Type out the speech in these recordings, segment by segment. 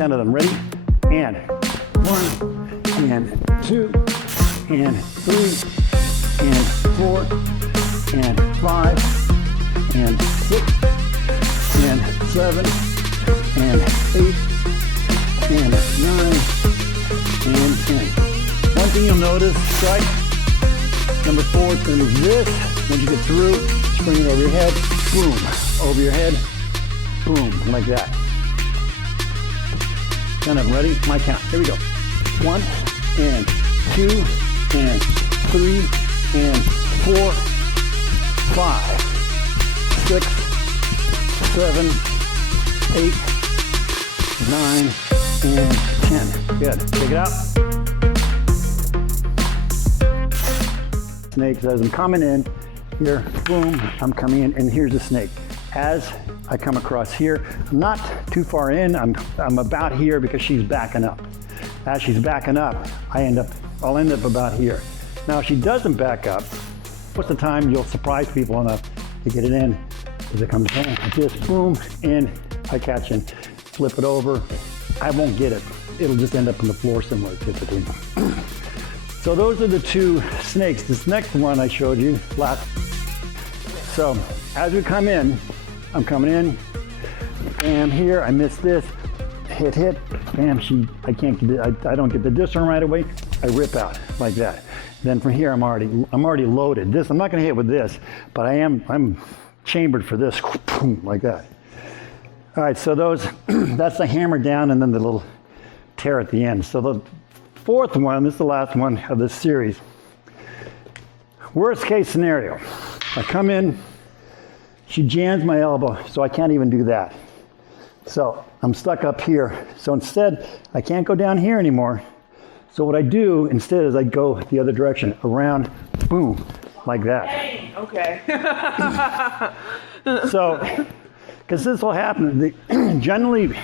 10 of them. Ready? And 1, and 2, and 3, and 4, and 5, and 6, and 7, and 8, and 9, and 10. One thing you'll notice, strike. Number 4 is going to be this. Once you get through, spring it over your head, boom, over your head, boom, like that. Kind of ready? My count. Here we go. 1, and 2, and 3, and 4, 5, 6, 7, 8, 9, and 10. Good. Take it out. Snakes as I'm coming in. Here, boom, I'm coming in, and here's the snake. As I come across here, I'm not too far in, I'm about here because she's backing up. As she's backing up, I'll end up about here. Now, if she doesn't back up, most of the time you'll surprise people enough to get it in. As it comes in, like this, boom, in, I catch in, flip it over. I won't get it. It'll just end up on the floor somewhere typically. So those are the 2 snakes. This next one I showed you last. So as we come in, I'm coming in, bam, here, I miss this, hit, bam, I can't get it, I don't get the disarm right away, I rip out like that. Then from here, I'm already loaded. This, I'm not gonna hit with this, but I'm chambered for this, like that. All right, so that's the hammer down and then the little tear at the end. So the 4th one, this is the last one of this series. Worst case scenario, I come in, she jams my elbow, so I can't even do that. So I'm stuck up here. So instead, I can't go down here anymore. So what I do instead is I go the other direction, around, boom, like that. Dang, okay. So, because this will happen, generally,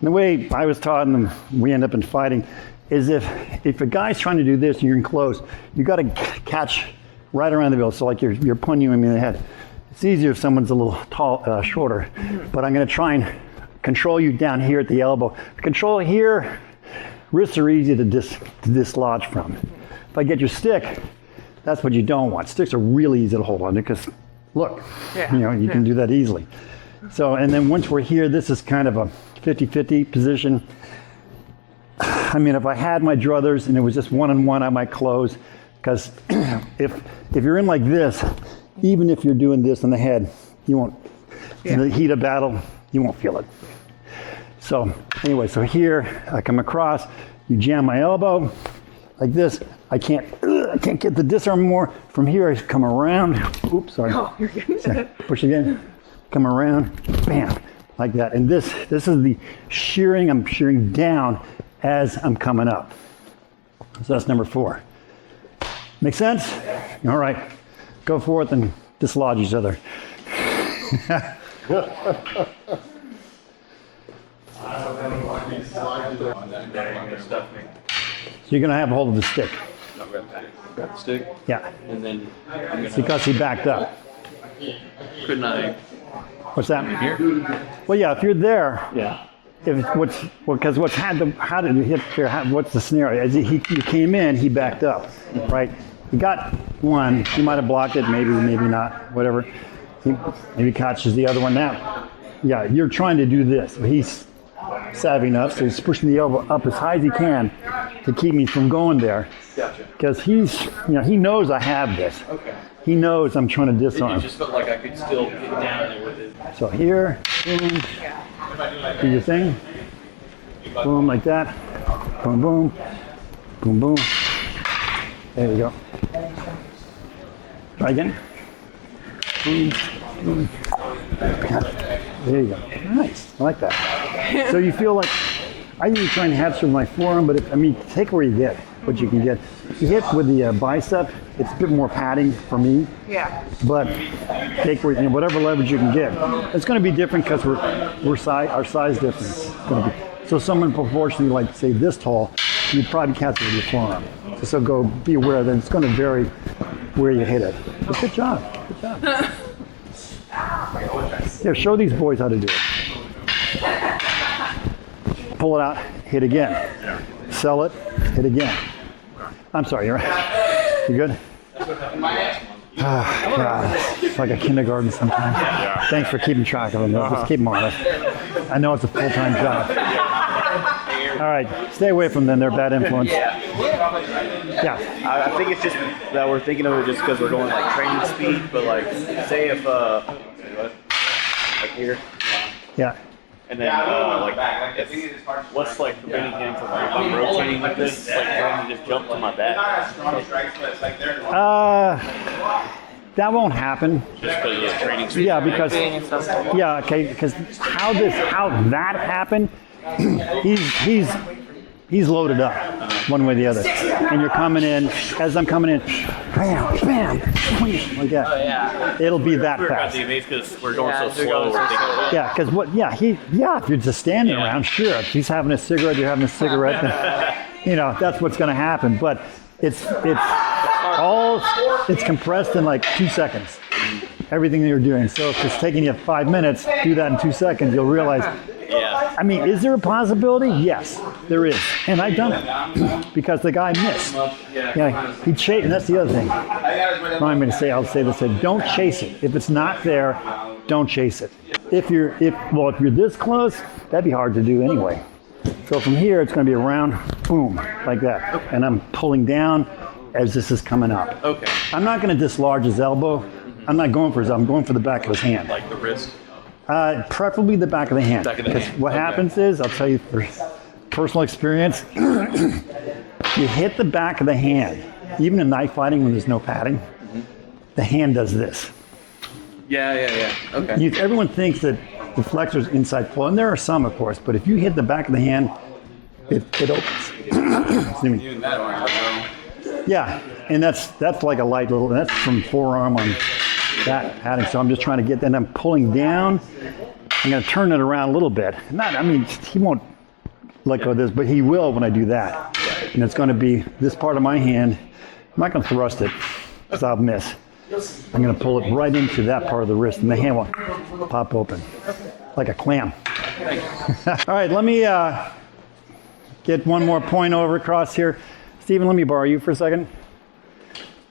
the way I was taught and we end up in fighting, is if a guy's trying to do this and you're in close, you got to catch right around the middle. So like you're punching him in the head. It's easier if someone's a little tall, shorter. But I'm going to try and control you down here at the elbow. Control here, wrists are easy to dislodge from. If I get your stick, that's what you don't want. Sticks are really easy to hold on to because, look, you can do that easily. So, and then once we're here, this is kind of a 50-50 position. I mean, if I had my druthers and it was just one-on-one, I might close. Because if you're in like this, even if you're doing this in the head, you won't, in the heat of battle, you won't feel it. So anyway, so here I come across, you jam my elbow like this. I can't get the disarm more. From here I come around. Oops, sorry. Oh, you're good. Sorry. Push again. Come around, bam, like that. And this is the shearing. I'm shearing down as I'm coming up. So that's number 4. Make sense? All right, go forth and dislodge each other. So you're gonna have a hold of the stick. Grab the stick? Yeah. And then I'm gonna... Because he backed up. Couldn't I... What's that? Here? Well, yeah, if you're there, Yeah. Because how did you hit here? What's the scenario? As you came in, he backed up, right? He got one. He might have blocked it, maybe not, whatever. He maybe catches the other one now. Yeah, you're trying to do this. He's savvy enough, so he's pushing the elbow up as high as he can to keep me from going there. Gotcha. Because he knows I have this. Okay. He knows I'm trying to disarm. It just felt like I could still get down there with it. So here, boom, do your thing. Boom, like that. Boom, boom. Boom, boom. There you go. Try again. Boom, boom. There you go. Nice. I like that. So you feel like, I usually try and hamstring my forearm, but take where you get what you can get. You hit with the bicep, it's a bit more padding for me. Yeah. But take where, whatever leverage you can get. It's going to be different because our size difference. It's going to be, so someone proportionally, like say this tall, you'd probably catch it with your forearm. So be aware that it's going to vary where you hit it. But good job. Good job. Yeah, show these boys how to do it. pull it out, hit again. Sell it, hit again. I'm sorry, you're right. You good? God, it's like a kindergarten sometimes. Thanks for keeping track of them. Just keep them honest. I know it's a full-time job. All right, stay away from them. They're a bad influence. Yeah. I think it's just that we're thinking of it just because we're going like training speed, but like say if like here. Yeah. And then like what's like preventing him from like if I'm rotating with this, like trying to just jump to my back. That won't happen. Just because of the training speed. Yeah, because because how that happened, he's loaded up one way or the other, and you're coming in. As I'm coming in, bam, bam, like that. Oh, yeah. It'll be that fast. Because we're going so slow. We're thinking about Yeah, because if you're just standing around, sure. If he's having a cigarette, you're having a cigarette. Then, that's what's going to happen. But it's compressed in like 2 seconds. Everything that you're doing. So if it's taking you 5 minutes, do that in 2 seconds. You'll realize. Yeah. I mean, is there a possibility? Yes, there is. And I've done it because the guy missed. Yeah, he chased, and that's the other thing. I'll say this: don't chase it. If it's not there, don't chase it. If you're this close, that'd be hard to do anyway. So from here, it's going to be around, boom, like that, and I'm pulling down as this is coming up. Okay. I'm not going to dislodge his elbow. I'm not going for his. I'm going for the back of his hand. Like the wrist. Preferably the back of the hand. Because what happens is, I'll tell you from personal experience, you hit the back of the hand, even in knife fighting when there's no padding, the hand does this. Yeah. Okay. Everyone thinks that the flexor's inside flow, and there are some, of course, but if you hit the back of the hand, it opens. Excuse me. Yeah, and that's like a light little, that's from forearm on that padding. So I'm just trying to get that, and I'm pulling down. I'm going to turn it around a little bit. He won't let go of this, but he will when I do that. And it's going to be this part of my hand. I'm not going to thrust it because I'll miss. I'm going to pull it right into that part of the wrist, and the hand will pop open like a clam. All right, let me get one more point over across here. Stephen, let me borrow you for a second.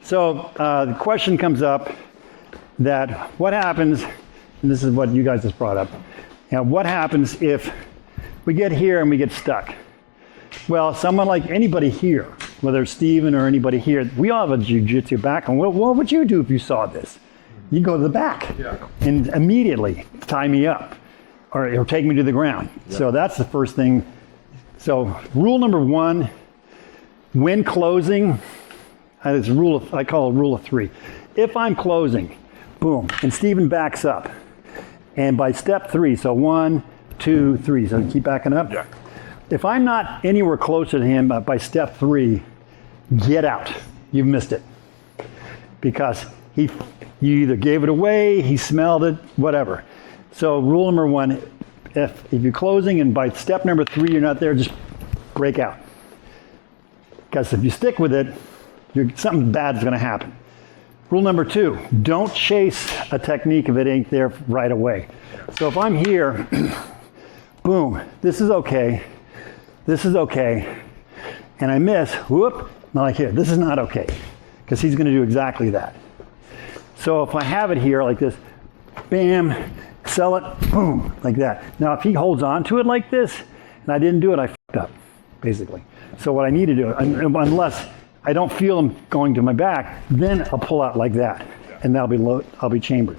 So the question comes up that what happens, and this is what you guys just brought up, what happens if we get here and we get stuck? Well, someone like anybody here, whether it's Stephen or anybody here, we all have a jiu-jitsu background. What would you do if you saw this? You go to the back and immediately tie me up or take me to the ground. Yeah. So that's the first thing. So rule number one, when closing, I call it rule of three. If I'm closing, boom, and Stephen backs up, and by step three, so 1, 2, 3, so keep backing up. Yeah. If I'm not anywhere closer to him by step 3, get out. You've missed it. Because you either gave it away, he smelled it, whatever. So rule number one, if you're closing and by step number 3 you're not there, just break out. Because if you stick with it, something bad is going to happen. Rule number 2, don't chase a technique if it ain't there right away. So if I'm here, boom, this is okay, and I miss, whoop, not like here, this is not okay, because he's going to do exactly that. So if I have it here like this, bam, sell it, boom, like that. Now if he holds on to it like this, and I didn't do it, I fucked up, basically. So what I need to do, unless I don't feel him going to my back, then I'll pull out like that, and I'll be chambered.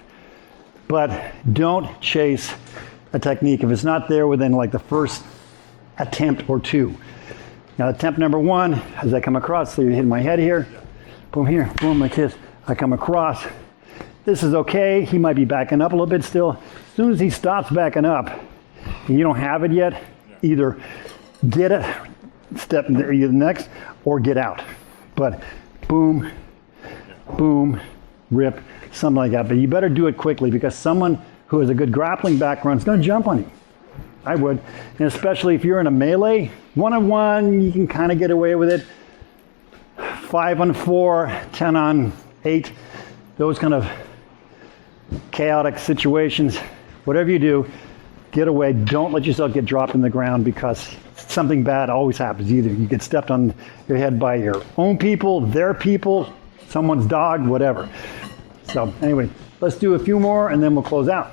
But don't chase a technique if it's not there within like the first attempt or 2. Now attempt number 1, as I come across, so you hit my head here, boom here, boom like this, I come across. This is okay, he might be backing up a little bit still. As soon as he stops backing up, and you don't have it yet, either get it, step either next, or get out. But boom, boom, rip, something like that. But you better do it quickly because someone who has a good grappling background is going to jump on you. I would. And especially if you're in a melee, 1-on-1, you can kind of get away with it. 5-on-4, 10-on-8, those kind of chaotic situations, whatever you do, get away. Don't let yourself get dropped in the ground because something bad always happens. Either you get stepped on your head by your own people, their people, someone's dog, whatever. So anyway, let's do a few more and then we'll close out.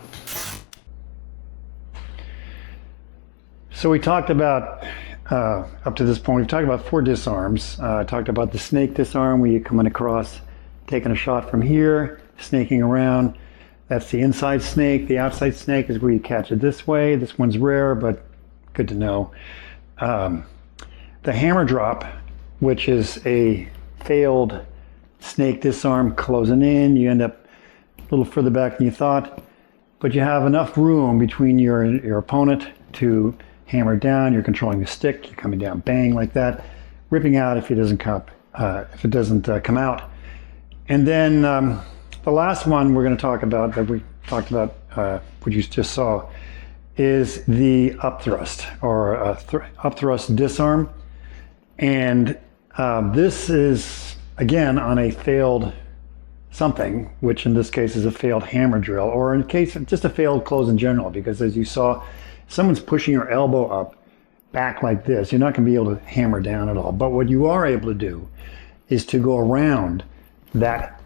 So we talked about, up to this point, we've talked about 4 disarms. I talked about the snake disarm, where you're coming across, taking a shot from here, snaking around. That's the inside snake. The outside snake is where you catch it this way. This one's rare, but good to know. The hammer drop, which is a failed snake disarm, closing in. You end up a little further back than you thought, but you have enough room between your opponent to hammer down. You're controlling the stick. You're coming down, bang, like that, ripping out if it doesn't come out. And then the last one we're going to talk about, that we talked about, what you just saw, is the upthrust, or Upthrust Disarm. And this is, again, on a failed something, which in this case is a failed hammer drill, or in case just a failed close in general, because as you saw, someone's pushing your elbow up back like this, you're not going to be able to hammer down at all. But what you are able to do is to go around that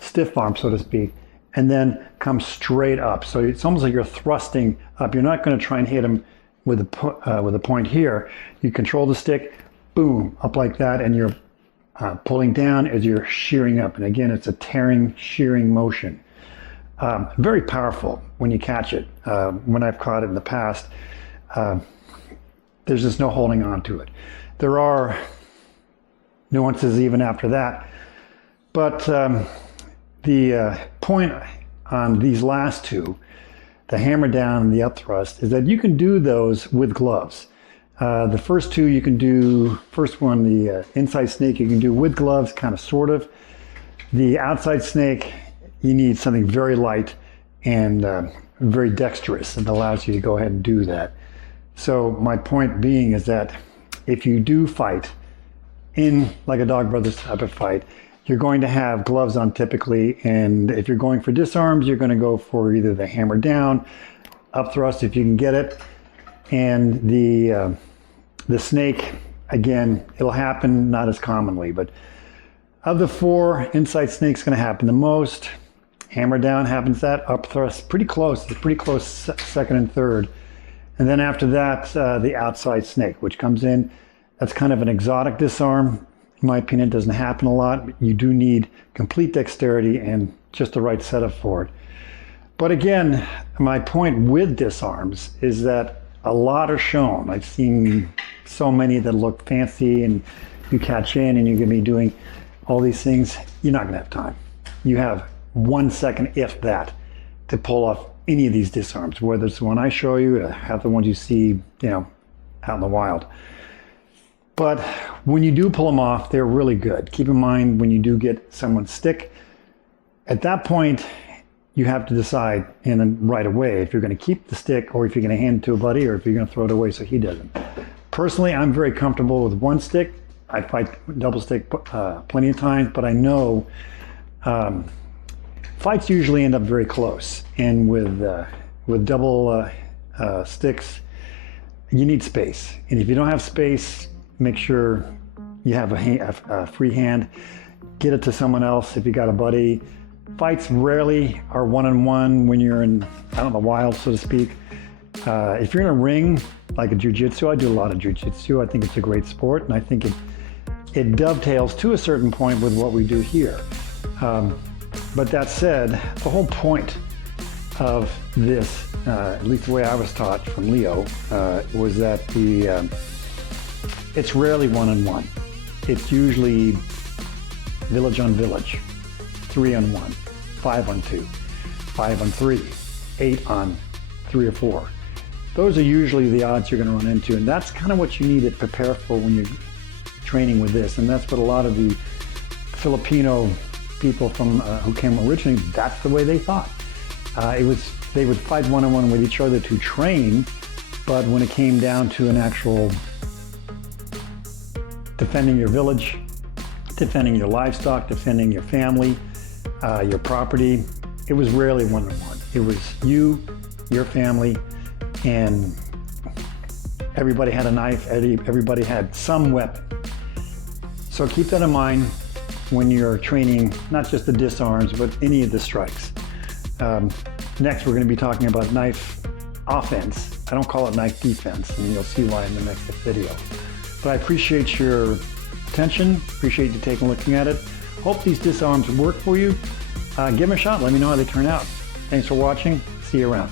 stiff arm, so to speak, and then come straight up. So it's almost like you're thrusting up. You're not going to try and hit him with a point here. You control the stick, boom, up like that, and you're pulling down as you're shearing up. And again, it's a tearing, shearing motion. Very powerful when you catch it. When I've caught it in the past, there's just no holding on to it. There are nuances even after that. But the point on these last two, the hammer down and the upthrust, is that you can do those with gloves. The first two you can do, first one, the inside snake, you can do with gloves, kind of, sort of. The outside snake, you need something very light and very dexterous that allows you to go ahead and do that. So my point being is that if you do fight in like a Dog Brothers type of fight, you're going to have gloves on typically, and if you're going for disarms, you're going to go for either the hammer down, upthrust if you can get it, and the snake, again, it'll happen not as commonly, but of the 4, inside snake's going to happen the most. Hammer down happens that, upthrust pretty close, it's pretty close second and third, and then after that the outside snake, which comes in. That's kind of an exotic disarm. In my opinion, it doesn't happen a lot. You do need complete dexterity and just the right setup for it. But again, my point with disarms is that a lot are shown. I've seen so many that look fancy and you catch in and you're going to be doing all these things. You're not going to have time. You have 1 second, if that, to pull off any of these disarms, whether it's the one I show you or half the ones you see, out in the wild. But when you do pull them off, they're really good. Keep in mind, when you do get someone's stick, at that point, you have to decide right away if you're going to keep the stick or if you're going to hand it to a buddy or if you're going to throw it away so he doesn't. Personally, I'm very comfortable with one stick. I fight double stick plenty of times, but I know fights usually end up very close. And with double sticks, you need space. And if you don't have space, make sure you have a free hand. Get it to someone else if you got a buddy. Fights rarely are one-on-one when you're in, out in the wild, so to speak. If you're in a ring, like a jiu-jitsu, I do a lot of jiu-jitsu. I think it's a great sport, and I think it dovetails to a certain point with what we do here. But that said, the whole point of this, at least the way I was taught from Leo, was that it's rarely one-on-one. It's usually village on village, 3-on-1, 5-on-2, 5-on-3, 8-on 3 or 4. Those are usually the odds you're going to run into, and that's kind of what you need to prepare for when you're training with this. And that's what a lot of the Filipino people from who came originally, that's the way they thought. They would fight one-on-one with each other to train, but when it came down to an actual defending your village, defending your livestock, defending your family, your property, it was rarely one-on-one. It was you, your family, and everybody had a knife, everybody had some weapon. So keep that in mind when you're training, not just the disarms, but any of the strikes. Next, we're going to be talking about knife offense. I don't call it knife defense, and you'll see why in the next video. But I appreciate your attention, appreciate you taking a look at it. Hope these disarms work for you. Give them a shot, let me know how they turn out. Thanks for watching, see you around.